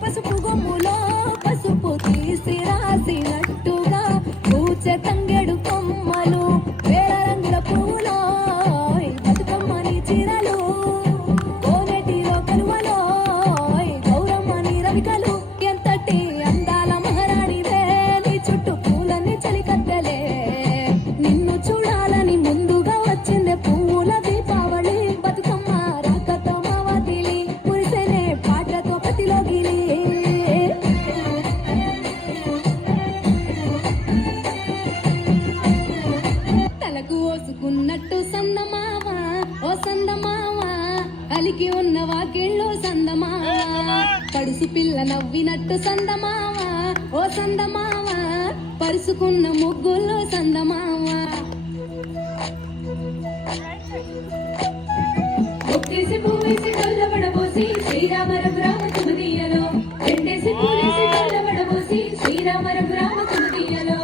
పసుపు గొమ్ములో పసుపు తీసి రాసినట్టుగా పూచె తంగెడు కొమ్మలు వేల రంగుల పూలో బతుకమ్మని చీరలు కోనేటిలో కలువలో గౌరమ్మని రవికలు ఎంతటి అందాల మహారాణివే నీ చుట్టూ పూలన్నీ చలికత్తెలే నిన్ను చూడాలని ముందుగా వచ్చిందే పూల దీపావళి బతుకమ్మ రాకతో మావతిలి మురిసెనే పాటతో ప్రతిలోగిలి తలకు ఓసుకున్నట్టు సందమావ ఓ సందమావ అలికి ఉన్న వాకిళ్ళు సందమావ పడుసు పిల్ల నవ్వినట్టు సందమావ ఓ సందమావ పరుసుకున్న ముగ్గుల్లో సందమావ ఒక్కేసి పూవేసి కొల్లబడబోసి శ్రీరామ రఘురామ తుమదీయలో రెండేసి పూలేసి కొల్లబడబోసి శ్రీరామ రఘురామ తుమదీయలో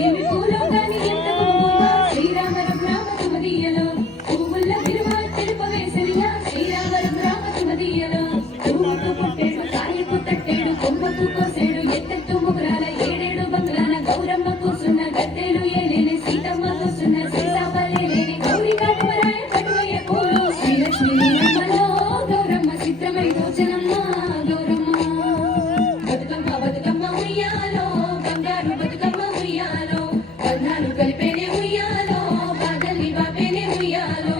ఏమి పూలో గాని ఎంత పువ్వులో శ్రీరామ రఘురామ తుమదీయలో పువ్వుల విరువ తెలుపవేసరిగా శ్రీరామ రఘురామ తుమదీయలో పువ్వుకు పొట్టేడు కాయకు తట్టేడు కొమ్మకు కోసేడు ఎత్తెత్తు ముగ్గురాల ఏడేడు బంగ్లాల గౌరమ్మ కూసున్న గద్దెలు ఏలేని సీతమ్మ కూసున్న సీతాపల్లేని గౌరీ కాటువరాయ కటువయ్య పూలు శ్రీలక్ష్మి అమ్మలో గౌరమ్మ చిత్రమై భోజనమ్మ గౌరమ్మ బతుకమ్మ బతుకమ్మ ఉయ్యాలో బంగారు బతుకమ్మ ఉయ్యాలో బంధాలు కలిపేనే ఉయ్యాలో బాధల్ని బాపేనే ఉయ్యాలో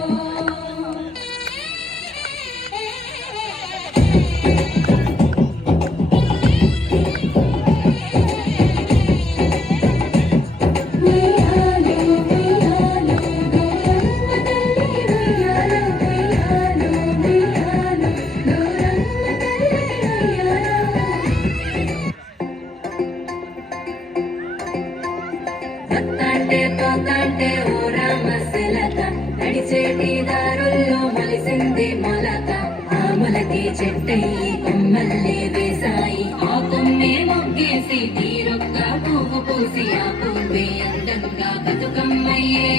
వత్తాంటే పోతాంటే ఓ రామ శిలక నడిచేటి దారుల్లో మొలిసింది మొలక ఆ మొలకి చెట్టయి కొమ్మల్లి వేసాయి ఆ కొమ్మే మొగ్గేసి తీరొక్క పువ్వు పూసి ఆ పువ్వే అందంగా బతుకమ్మయ్యే